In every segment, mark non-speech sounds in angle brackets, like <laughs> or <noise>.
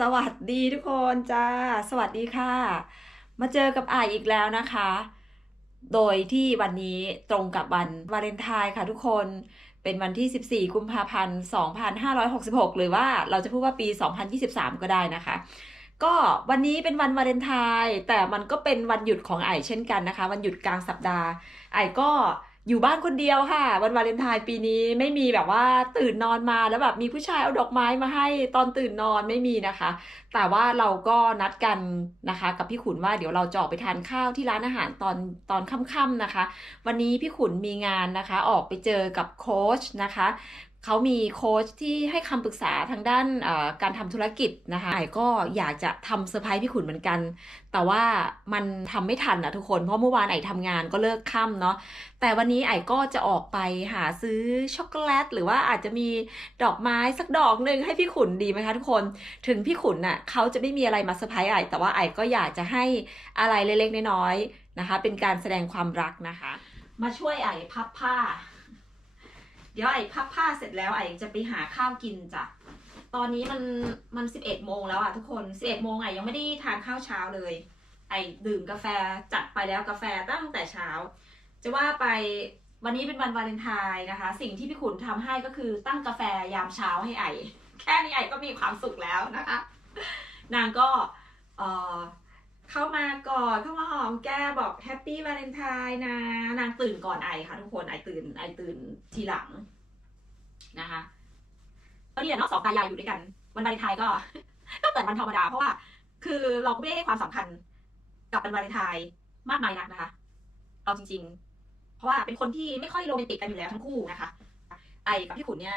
สวัสดีทุกคนจ้า สวัสดีค่ะ มาเจอกับอายอีกแล้วนะคะ โดยที่วันนี้ตรงกับวันวาเลนไทน์ค่ะทุกคน เป็นวันที่ 14 กุมภาพันธ์ 2566 หรือว่าเราจะพูดว่าปี 2023 ก็ได้นะคะ ก็วันนี้เป็นวันวาเลนไทน์แต่มันก็เป็นวันหยุดของไอเช่นกันนะคะ วันหยุดกลางสัปดาห์ไอก็ อยู่บ้านคนเดียวค่ะ วันวาเลนไทน์ปีนี้ไม่มีแบบว่าตื่นนอนมาแล้วแบบมีผู้ชายเอาดอกไม้มาให้ตอนตื่นนอนไม่มีนะคะ แต่ว่าเราก็นัดกันนะคะ กับพี่ขุนว่าเดี๋ยวเราจะออกไปทานข้าวที่ร้านอาหารตอนตอนค่ำๆนะคะ วันนี้พี่ขุนมีงานนะคะ ออกไปเจอกับโค้ชนะคะ เขามีโค้ชที่ให้คำปรึกษาทางด้านการทำธุรกิจนะคะไอก็อยากจะทำเซอร์ไพรส์พี่ขุนเหมือนกัน แต่ว่ามันทำไม่ทันนะทุกคน เพราะเมื่อวานไอทำงานก็เลิกค่ำเนาะ แต่วันนี้ไอก็จะออกไปหาซื้อช็อกโกแลต หรือว่าอาจจะมีดอกไม้สักดอกหนึ่งให้พี่ขุนดีไหมคะทุกคน ถึงพี่ขุนน่ะเขาจะไม่มีอะไรมาเซอร์ไพรส์ไอแต่ว่าไอก็อยากจะให้อะไรเล็กๆน้อยๆนะคะ เป็นการแสดงความรักนะคะ มาช่วยไอพับผ้า เดี๋ยวไอ้พับผ้าเสร็จแล้วไอ้จะไปหาข้าวกินจ้ะ ตอนนี้มันมันสิบเอ็ดโมงแล้วอะทุกคนสิบเอ็ดโมงไอ้ยังไม่ได้ทานข้าวเช้าเลย ไอ้ดื่มกาแฟจัดไปแล้วกาแฟตั้งแต่เช้า จะว่าไปวันนี้เป็นวันวาเลนไทน์นะคะ สิ่งที่พี่ขุนทำให้ก็คือตั้งกาแฟยามเช้าให้ไอ้แค่นี้ไอ้ก็มีความสุขแล้วนะคะ นางก็เออ เข้ามากอดเข้ามาหอมแก้บอกแฮปปี้วาเลนไทน์นะ นางตื่นก่อนไอค่ะทุกคนไอตื่นไอตื่นทีหลังนะคะก็นี่แหละเนาะสองตายายอยู่ด้วยกัน วันวาเลนไทน์ก็ก็เหมือนวันธรรมดาเพราะว่า คือเราก็ไม่ได้ให้ความสำคัญกับวันวาเลนไทน์มากมายนักนะคะ เอาจริง ๆ เพราะว่าเป็นคนที่ไม่ค่อยโรแมนติกกันอยู่แล้วทั้งคู่นะคะ ไอกับพี่ขุนเนี่ย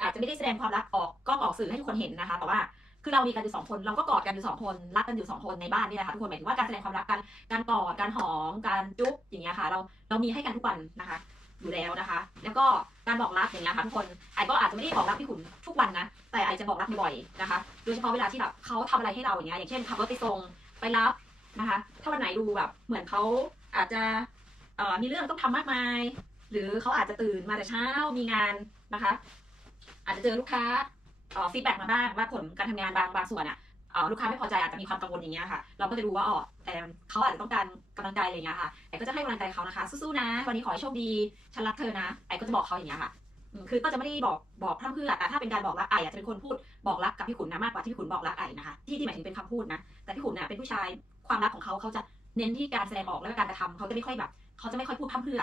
อาจจะไม่ได้แสดงความรักออกกล้องออกสื่อให้ทุกคนเห็นนะคะ แต่ว่า คือเรามีกันอยู่สองคนเราก็กอดกันอยู่สองคนรักกันอยู่สองคนในบ้านนี่แหละค่ะทุกคนหมายถึงว่าการแสดงความรักกันการกอดการหอมการจุ๊บอย่างเงี้ยค่ะ เราเรามีให้กันทุกวันนะคะอยู่แล้วนะคะ แล้วก็การบอกรักอย่างเงี้ยค่ะทุกคนไอก็อาจจะไม่ได้บอกรักพี่ขุนทุกวันนะแต่ไอจะบอกรักบ่อยๆนะคะ โดยเฉพาะเวลาที่แบบเขาทำอะไรให้เราอย่างเงี้ยอย่างเช่นขับรถไปส่งไปรับนะคะ ถ้าวันไหนดูแบบ เหมือนเขาอาจจะเอ่อมีเรื่องต้องทำมากมาย หรือเขาอาจจะตื่นมาแต่เช้ามีงานนะคะ อาจจะเจอลูกค้า ฟีดแบ็กมาบ้างว่าผลการทำงานบางบางส่วนอะลูกค้าไม่พอใจอาจจะมีความกังวลอย่างเงี้ยค่ะ เราก็จะดูว่าอ๋อแต่เขาอาจจะต้องการกำลังใจอะไรเงี้ยค่ะไอ้ก็จะให้กำลังใจเขานะคะ สู้ๆนะ วันนี้ขอให้โชคดีฉันรักเธอนะไอ้ก็จะบอกเขาอย่างเงี้ยค่ะคือก็จะไม่ได้บอกบอกพร่ำเพื่อแต่ถ้าเป็นการบอกรักไอ้อาจจะเป็นคนพูดบอกรักกับพี่ขุนนะมากกว่าที่พี่ขุนบอกรักไอ้นะคะที่ที่หมายถึงเป็นคำพูดนะ แต่พี่ขุนเนี่ยเป็นผู้ชายความรักของเขาเขาจะเน้นที่การแสดงออกและการกระทำเขาจะไม่ค่อยแบบเขาจะไม่ค่อยพูดพร่ำเพื่อ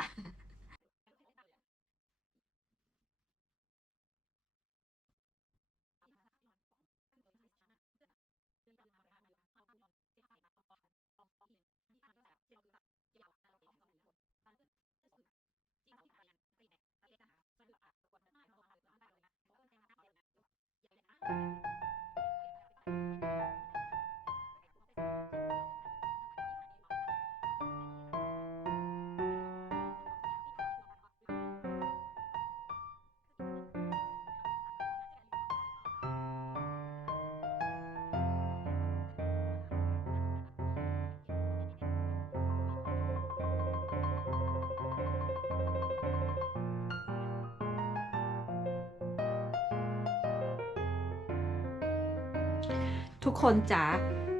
ทุกคนจ๋า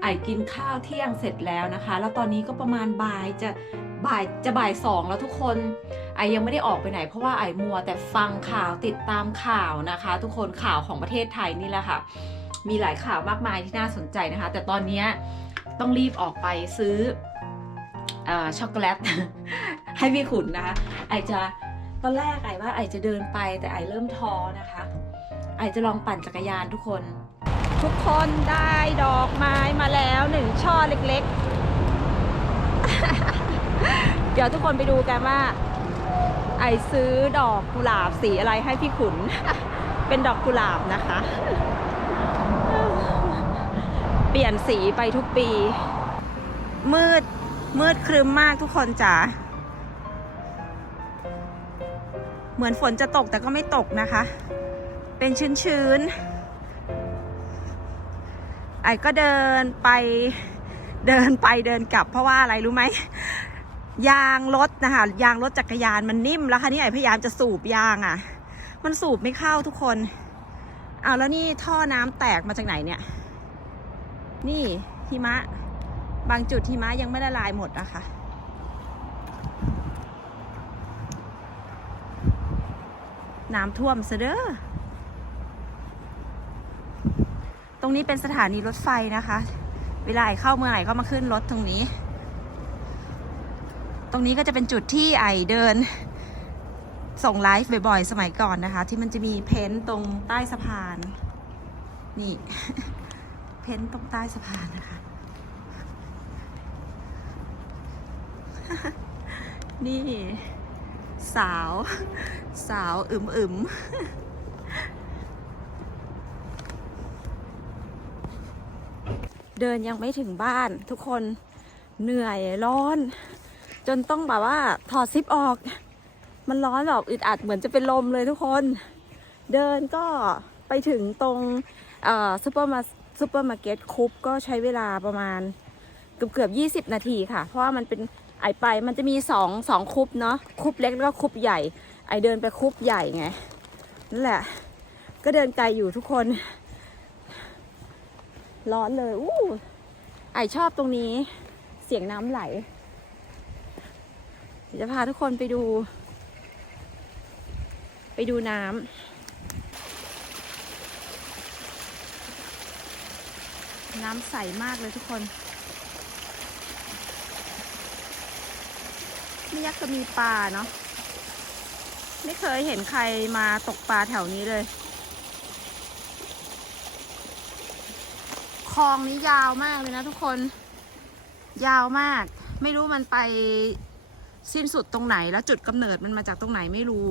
ไอกินข้าวเที่ยงเสร็จแล้วนะคะ แล้วตอนนี้ก็ประมาณบ่ายจะบ่ายจะบ่ายสองแล้วทุกคน ไอยังไม่ได้ออกไปไหน เพราะว่าไอมัวแต่ฟังข่าวติดตามข่าวนะคะ ทุกคนข่าวของประเทศไทยนี่แหละค่ะ มีหลายข่าวมากมายที่น่าสนใจนะคะ แต่ตอนนี้ต้องรีบออกไปซื้อเออช็อกโกแลตให้พี่ขุนนะคะ ไอจะตอนแรกไอว่าไอจะเดินไปแต่ไอเริ่มท้อนะคะ ไอจะลองปั่นจักรยานทุกคน ทุกคนได้ดอกไม้มาแล้วหนึ่งช่อเล็กๆ เดี๋ยวทุกคนไปดูกันว่า ไอซื้อดอกกุหลาบสีอะไรให้พี่ขุน เป็นดอกกุหลาบนะคะ เปลี่ยนสีไปทุกปี มืดมืดครึ้มมากทุกคนจ๋าเหมือนฝนจะตกแต่ก็ไม่ตกนะคะ เป็นชื้นๆ ไอ้ก็เดินไปเดินไปเดินกลับเพราะว่าอะไรรู้ไหมยางรถนะคะยางรถจักรยานมันนิ่มแล้วค่ะนี่ไอ้พยายามจะสูบยางอะ่ะ มันสูบไม่เข้าทุกคนเอาแล้วนี่ท่อน้ำแตกมาจากไหนเนี่ย นี่หิมะ บางจุดหิมะยังไม่ละลายหมดนะคะน้ำท่วมซะเด้อ ตรงนี้เป็นสถานีรถไฟนะคะ เวลาไอเข้าเมืองไหนก็มาขึ้นรถตรงนี้ ตรงนี้ก็จะเป็นจุดที่ไอเดิน ส่งไลฟ์บ่อยๆ สมัยก่อนนะคะ ที่มันจะมีเพ้นท์ตรงใต้สะพาน นี่ เพ้นท์ตรงใต้สะพานนะคะ นี่ สาว สาวอึมอึ เดินยังไม่ถึงบ้าน ทุกคนเหนื่อยร้อน จนต้องแบบว่าถอดซิปออก มันร้อนแบบอึดอัดเหมือนจะเป็นลมเลยทุกคน เดินก็ไปถึงตรงอ่อซูเปอร์มาซูเปอร์มาร์เก็ตคุปก็ใช้เวลาประมาณเกือบเกือบยี่สิบนาทีค่ะ เพราะว่ามันเป็นไอไปมันจะมีสองสองคุปเนาะคุปเล็กแล้วก็คุปใหญ่ ไอเดินไปคุปใหญ่ไงนั่นแหละ ก็เดินไกลอยู่ทุกคน ร้อนเลยอู้ไอชอบตรงนี้ เสียงน้ำไหลเดี๋ยวจะพาทุกคนไปดู ไปดูน้ำน้ำใสมากเลยทุกคน ไม่ยักจะมีปลาเนาะ ไม่เคยเห็นใครมาตกปลาแถวนี้เลย ลองนี้ยาวมากเลยนะทุกคน ยาวมาก ไม่รู้มันไปสิ้นสุดตรงไหนแล้วจุดกำเนิดมันมาจากตรงไหนไม่รู้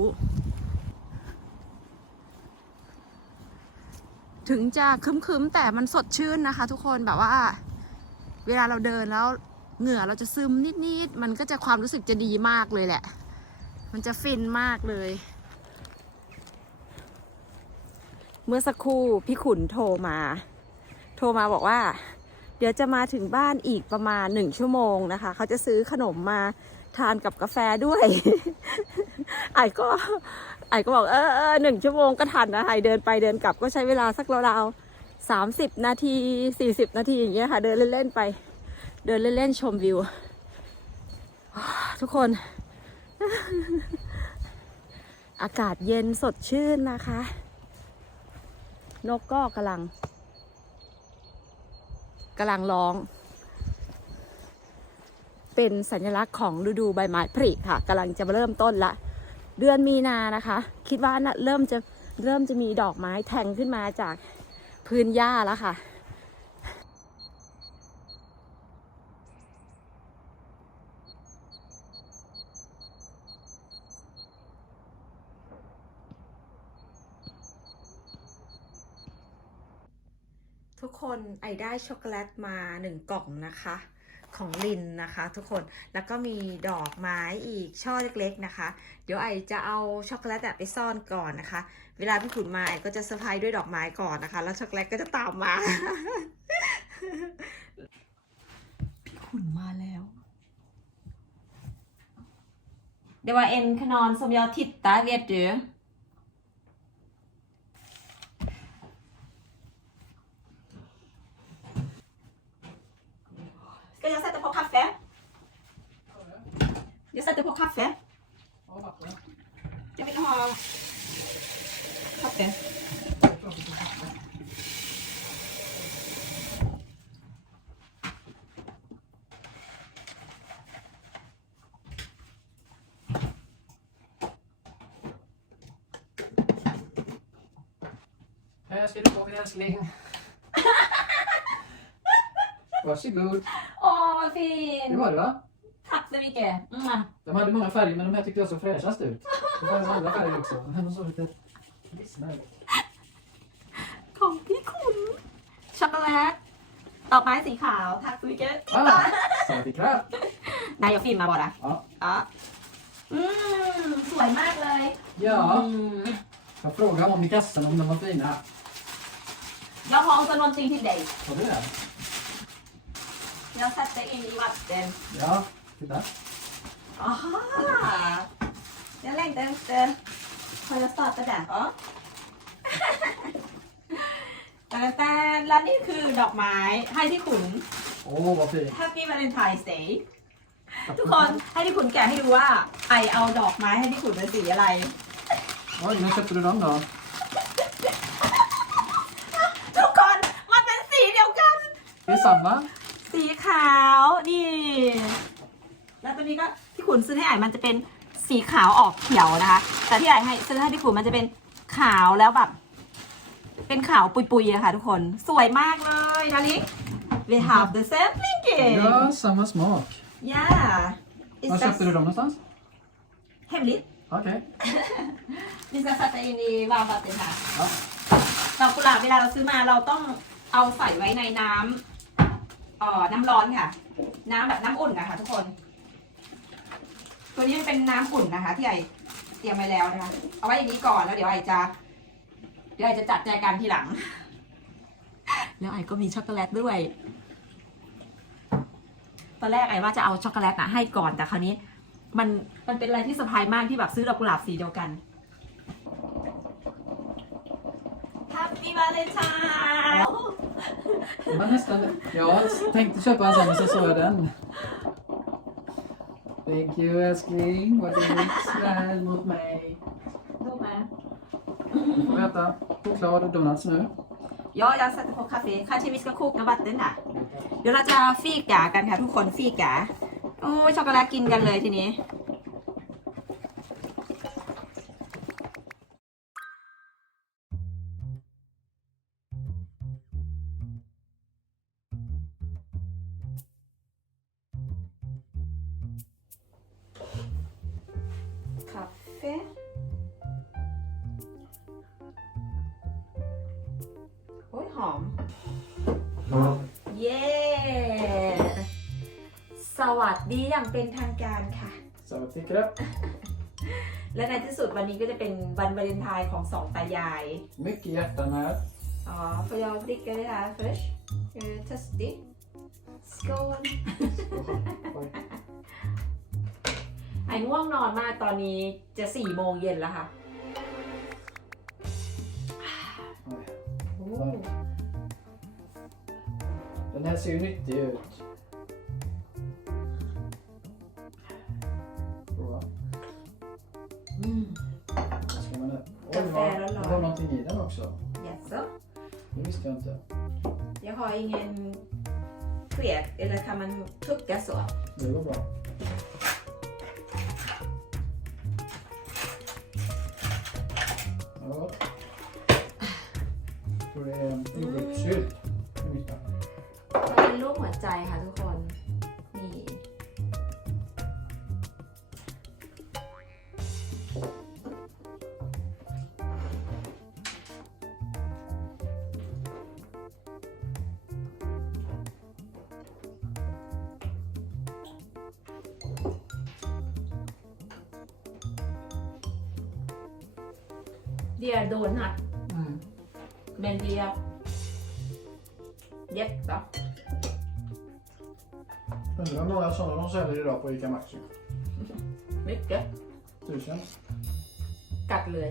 ถึงจะคึมๆแต่มันสดชื่นนะคะ ทุกคนแบบว่า เวลาเราเดินแล้วเหงื่อเราจะซึมนิดๆ มันก็จะความรู้สึกจะดีมากเลยแหละ มันจะฟินมากเลย เมื่อสักครู่พี่ขุนโทรมา โทรมาบอกว่า เดี๋ยวจะมาถึงบ้านอีกประมาณหนึ่งชั่วโมงนะคะ เขาจะซื้อขนมมาทานกับกาแฟด้วยไอ้ก็ไอ้ก็บอกเออเออหนึ่งชั่วโมงก็ทันนะไอ้เดินไปเดินกลับก็ใช้เวลาสักราวๆสามสิบนาทีสี่สิบนาทีอย่างเงี้ยค่ะ เดินเล่นๆไป เดินเล่นๆชมวิว ทุกคน อากาศเย็นสดชื่นนะคะ นกก็กำลัง กำลังร้อง เป็นสัญลักษณ์ของฤดูใบไม้ผลิค่ะกำลังจะเริ่มต้นละ เดือนมีนานะคะ คิดว่าน่ะเริ่มจะเริ่มจะมีดอกไม้แทงขึ้นมาจากพื้นหญ้าแล้วค่ะ ไอได้ช็อกโกแลตมาหนึ่งกล่องนะคะ ของลินนะคะทุกคนแล้วก็มีดอกไม้อีกช่อเล็กๆนะคะ เดี๋ยวไอจะเอาช็อกโกแลตอะไปซ่อนก่อนนะคะ เวลาพี่ขุนมาไอก็จะเซอร์ไพรส์ด้วยดอกไม้ก่อนนะคะ แล้วช็อกโกแลตก็จะตามมา พี่ขุนมาแล้ว Det var en kanal som jag tittar, vet du. Ska jag sätta på kaffe? Jag sätter på kaffe. Jag vill ha kaffe. Här ska du få min älskling. <laughs> Varsågod. Åh, vad Det fin! var det va? Tack så mycket! Mm. De hade många färger men de här tyckte jag såg fräschast ut. Det fanns andra färger också. Men de såg lite vissna ut. ของพี่คุณช็อกโกแลตดอกไม้สีขาวทักสวิเกต Ah, satt i kväll. นายกฟิล์มมาบอกนะ Ja. อ๋ออืมสวยมากเลย ja, อืม jag frågade om i kassan om de var fina. ยอมองจำนวนจริงที่เด็ก Var det det? ยอม sätter in i vatten Ja, titta. aha jag längtar efter har jag startat där ja แต่แต่และนี่คือดอกไม้ให้ที่ขุน Åh, vad fint. Happy Valentine's Day ทุกคนให้ที่ขุนแกะให้ดูว่าไอเอาดอกไม้ให้ที่ขุนเป็นสีอะไร Oj, när köpte du dem då? ทุกคนมันเป็นสีเดียวกัน Det är samma? สีขาวนี่ แล้วตัวนี้ก็ที่ขุนซื้อให้ไอมันจะเป็นสีขาวออกเขียวนะคะ แต่ที่ไอให้ซื้อให้ที่ขุนมันจะเป็นขาวแล้วแบบ เป็นขาวปุยๆอะค่ะทุกคนสวยมากเลยนาลิ We have the same thinking Ja, samma smak. Yeah It's Var just köpte du dem någonstans? hemligt Okej. Vi ska sätta in i varmvatten här Ja. ดอกกุหลาบเวลาเราซื้อมาเราต้องเอาใส่ไว้ในน้ำ เอ่อน้ำร้อนค่ะ น้ำแบบน้ำอุ่นนะคะทุกคน ตัวนี้มันเป็นน้ำอุ่นนะคะ ที่ไอเตรียมไว้แล้วนะคะ เอาไว้อย่างนี้ก่อนแล้วเดี๋ยวไอจะ เดี๋ยวไอจะจัดแจกันทีหลัง แล้วไอก็มีช็อกโกแลตด้วย ตอนแรกไอว่าจะเอาช็อกโกแลตนะให้ก่อนแต่คราวนี้ มันมันเป็นอะไรที่เซอร์ไพรส์มากที่แบบซื้อดอกกุหลาบสีเดียวกัน Happy Valentine! Det var nästan... Jag tänkte köpa en sån, men så såg jag den. Thank you älskling. Vad du är snäll mot mig. Du med. Du får äta choklad och donuts nu. Ja, jag sätter på kaffe. Kanske vi ska koka vatten där. เดี๋ยวเราจะฟีกากันค่ะทุกคนฟีกาโอ้ยช็อกโกแลตกินกันเลยทีนี้ อย่างเป็นทางการค่ะ Så vad tycker du? และในที่สุดวันนี้ก็จะเป็นวันวาเลนไทน์ของสองตายาย Mycket hjärtan här. อ๋อ får jag dricka det här först? Jag är törstig. Skål! Oj. ไอ้ง่วงนอนมากตอนนี้จะสี่โมงเย็นแล้วค่ะ Oj. โอ้ Den här ser ju nyttig ut. Inte. Jag har ingen sked, eller kan man tugga så? Det var bra. Ja. Jag tror det är jordgubbssylt i mitten. มันเป็นรูปหัวใจค่ะทุกคนนี่ Det är donut, Mm. men det är jätte. Undrar hur många sådana de säljer idag på ICA Maxi. Mycket. Tusen? กัดเลย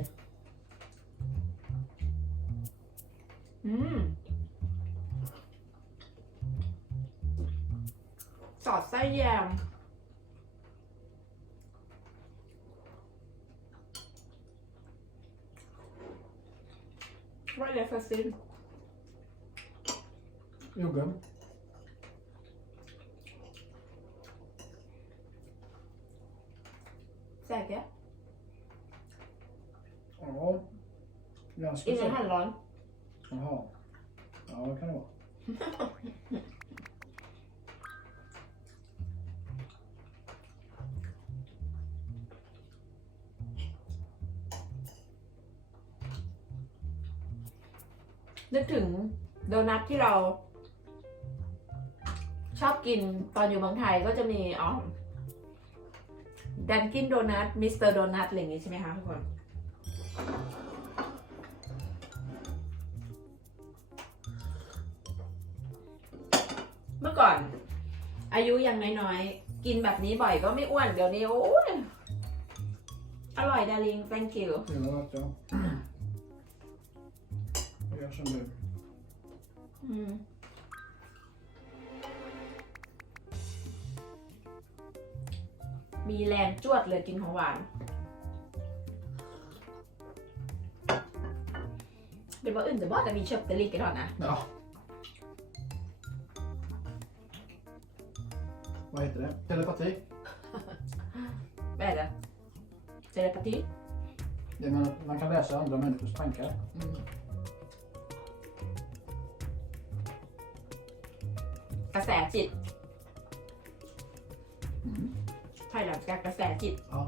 อืมสอดไส้แยม Vad är det för sylt? Jordgubb? Säker? Ja. Ganska Ingen säkert. hallon? Jaha. Ja, det kan det vara. นึกถึงโดนัทที่เรา ชอบกินตอนอยู่เมืองไทยก็จะมีอ๋อดันกินโดนัทมิสเตอร์โดนัทอะไรอย่างงี้ใช่ไหมคะทุกคนเมื่อก่อน อายุยังน้อยๆ กินแบบนี้บ่อยก็ไม่อ้วนเดี๋ยวนี้โอ้ยอร่อยดาริง thank you gör som du. อืมมีแรงจวดเลยกินของหวาน Det var underbart att vi köpte likadana. Ja. Vad heter det? Telepati? Vad är det? Telepati? Det är att man kan läsa andra människors tankar. Mm. ระแสจิต Mm. ไทยหลังจากกระแสจิต Ja.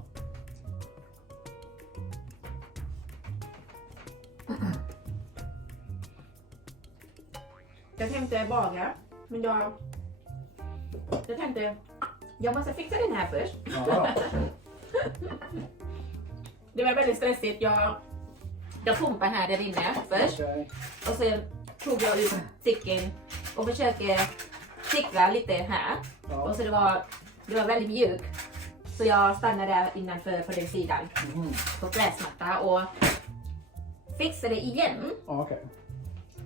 Jag tänkte bara, men jag... Jag tänkte, jag måste fixa den här först. Ja, Det var väldigt stressigt. Jag, jag pumpade här där inne först okej. och sen tog jag ut sticken och försöker stickla lite här. Ja. Och så det var, det var väldigt mjuk. Så jag stannade innanför på den sidan Mm. på gräsmatta och fixade igen. Ja, okej.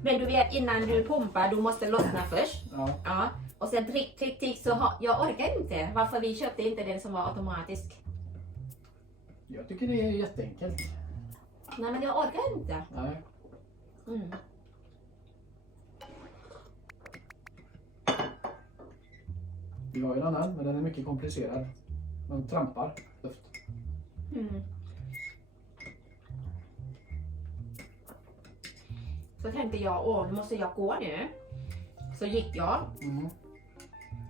Men du vet innan du pumpar, du måste lossna först. Ja. Ja. Och sen trick, trick, trick så har, jag orkar inte. Varför vi köpte inte den som var automatisk. Jag tycker det är jätteenkelt. Nej men jag orkar inte. Nej. Mm. Vi har ju en annan, men den är mycket komplicerad. Man trampar luft. Mm. Så tänkte jag, åh nu måste jag gå nu. Så gick jag Mm.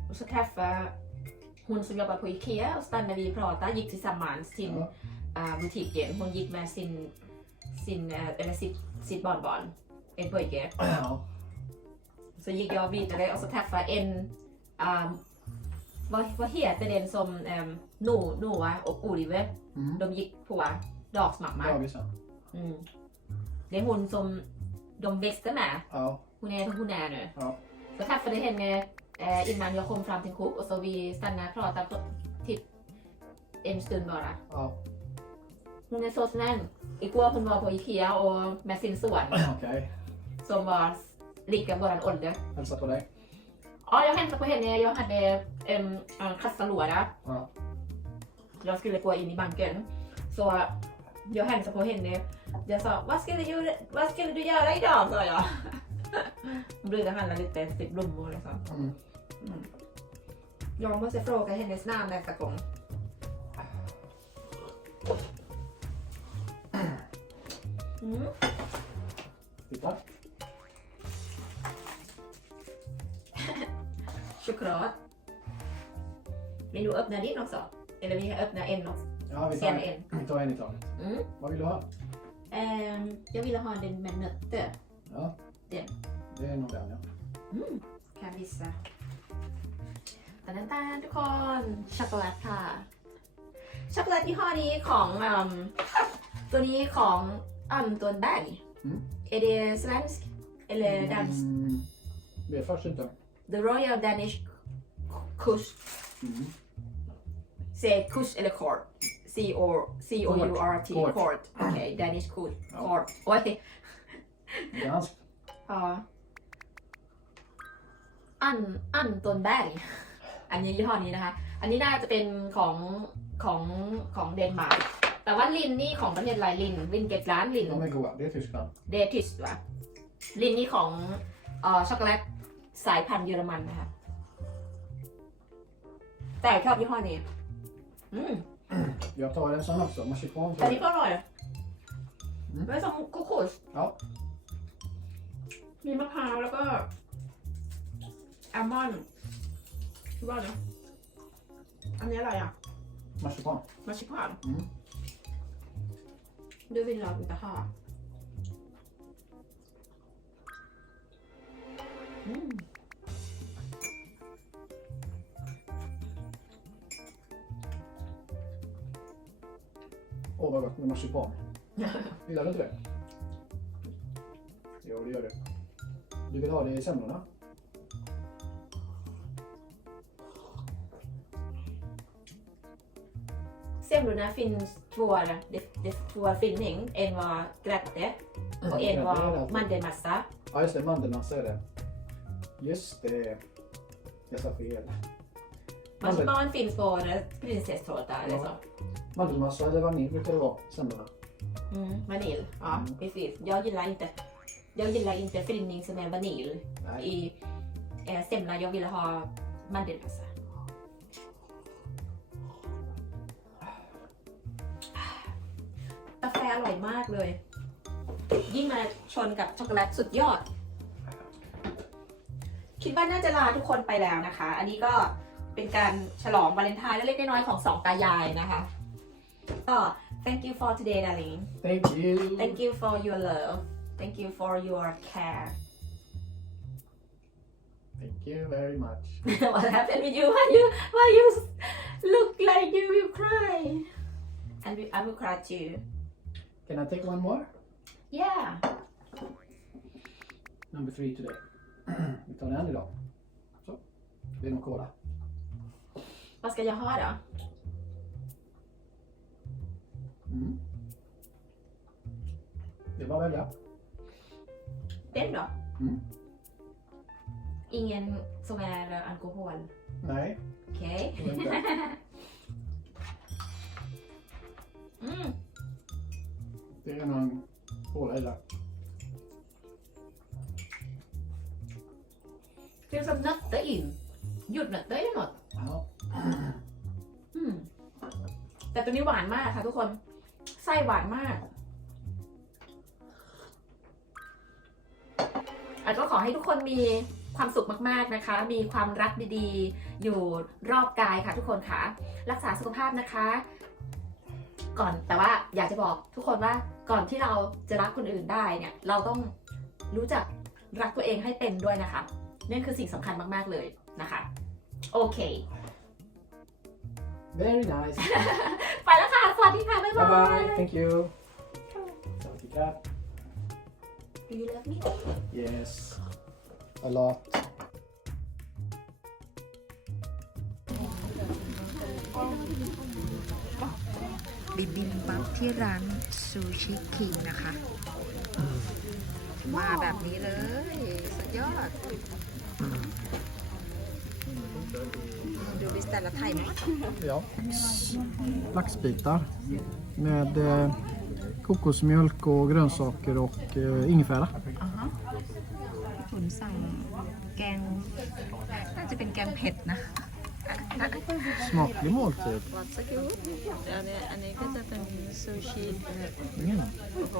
och så träffade hon som jobbar på IKEA och stannade vi och pratade, gick tillsammans till Ja. uh, butiken. Hon gick med sin, sin eh, eller sitt, sitt barnbarn, en pojke. Ja. Så gick jag vidare och så träffade en, um, vad, vad heter den som um, no, Noah och Oliver, Mm. de gick på dagsmamma. Ja, visst. ja. Mm. Det är hon som de växte med. Ja. Hon är som hon är nu. Ja. Så jag träffade henne eh, innan jag kom fram till Coop och så vi stannade och pratade på typ en stund bara. Ja. Hon är så snäll. Igår hon var på Ikea och med sin son Okej. som var lika våran ålder. Hälsa på dig. Ja, jag hälsade på henne. Jag hade en, en kassalåda. Ja. Jag skulle gå in i banken. Så jag hälsade på henne. Jag sa, vad skulle du, vad skulle du göra idag? sa jag. <laughs> Hon brukar handla lite typ blommor och sånt. Mm. Mm. Jag måste fråga hennes namn nästa gång. Mm. Titta. Choklad. Vill du öppna din också? Eller vi öppnar en också? Ja, vi Sen tar, en. vi tar en i taget. Mm. Vad vill du ha? Ehm, jag ville ha den med nötter. Ja. Den. Det är nog den, ja. Mm. Kan visa. ตอนนั้นตาทุกคนช็อกโกแลตค่ะ ช็อกโกแลตยี่ห้อนี้ของอืมตัวนี้ของอืมตัวแบง Mm. Är det svensk eller dansk? Mm. Vet först inte. The Royal Danish Kush. Mm. Säg Kush eller Court. C-O C-O-U-R-T. Court. Court. Okej, Danish Kush. Ja. Court. Oj. Dansk. Ja. อันอันตนแบงอันนี้ยี่ห้อนี้นะคะ อันนี้น่าจะเป็นของของของเดนมาร์กแต่ว่าลินนี่ของประเทศอะไรลินลินเก็บร้านลิน De är goda. Det är Tyskland. เดทิสวะลินนี่ของเอ่อช็อกโกแลต สายพันธุ์เยอรมันนะคะ แต่ชอบยี่ห้อนี้ อืม Jag tar en sån också. Marsipan. แต่นี้ก็อร่อยอืมไม่ต้องคุกคุส Ja. มีมะพร้าวแล้วก็อัลมอนด์คิดว่าเนอะอันนี้อะไรอะ Marsipan. มาชิพาน Mm. ด้วยวินลาบิตาค่ะอื Åh, vad gott med marsipan. Gillar du inte det? Jo, det gör du. Du vill ha det i semlorna? Semlorna finns två, det, det är två fyllning. En var grädde och en var mandelmassa. Ja, just det. Mandelmassa är det. Just det. Jag sa fel. Marsipan finns på prinsesstårta eller så. Mandelmassa eller vanilj brukar det vara. Semlorna. Mm, vanilj. Ja, Mm. precis. Jag gillar inte, jag gillar inte fyllning som är vanilj Nej. i eh, semla. Jag vill ha mandelmassa. กาแฟอร่อยมากเลย ยิ่งมาชนกับช็อกโกแลตสุดยอด คิดว่าน่าจะลาทุกคนไปแล้วนะคะ อันนี้ก็ เป็นการฉลองวาเลนไทน์เล็กๆน้อยๆของสองตายายนะคะก็ thank you for today darling Thank you. thank you for your love thank you for your care Thank you very much. what happened with you why you why you look like you will cry and we- I will cry too Can I take one more? yeah Number three today. Vi tar den idag. Så. Det blir nog cola. Vad ska jag ha då Mm. Det bara att välja. den då Mm. ingen som är alkohol Nej, okej inte. <laughs> mm. Det är någon cola i där. Det är som nötter in jordnötter eller något Ja. แต่ตัวนี้หวานมากค่ะทุกคน ไส้หวานมากอาจก็ขอให้ทุกคนมีความสุขมากๆนะคะ มีความรักดีๆ อยู่รอบกายค่ะทุกคนค่ะ รักษาสุขภาพนะคะ ก่อนแต่ว่าอยากจะบอกทุกคนว่าก่อนที่เราจะรักคนอื่นได้เนี่ย เราต้องรู้จักรักตัวเองให้เป็นด้วยนะคะนั่คือสิ่งสำคัญมากๆเลยนะคะ โอเค Very nice. ไปแล้วค่ะ สวัสดีค่ะบ๊าย bye บาย bye. Thank you. Sawadika. Do you love me? Yes. A lot. บิบิมบับที่ร้านซูชิคิงนะคะ มาแบบนี้เลย สุดยอดดูบิ สแต่ละไทยไหม Ja. Laxbitar med eh, kokosmjölk och grönsaker och eh, ingefära. ขุนสั่งแกงน่าจะเป็นแกงเผ็ดนะ Smaklig måltid. วอตสกิวอันนี้อันนี้ก็จะเป็นซูชิ Mm. โอ้โห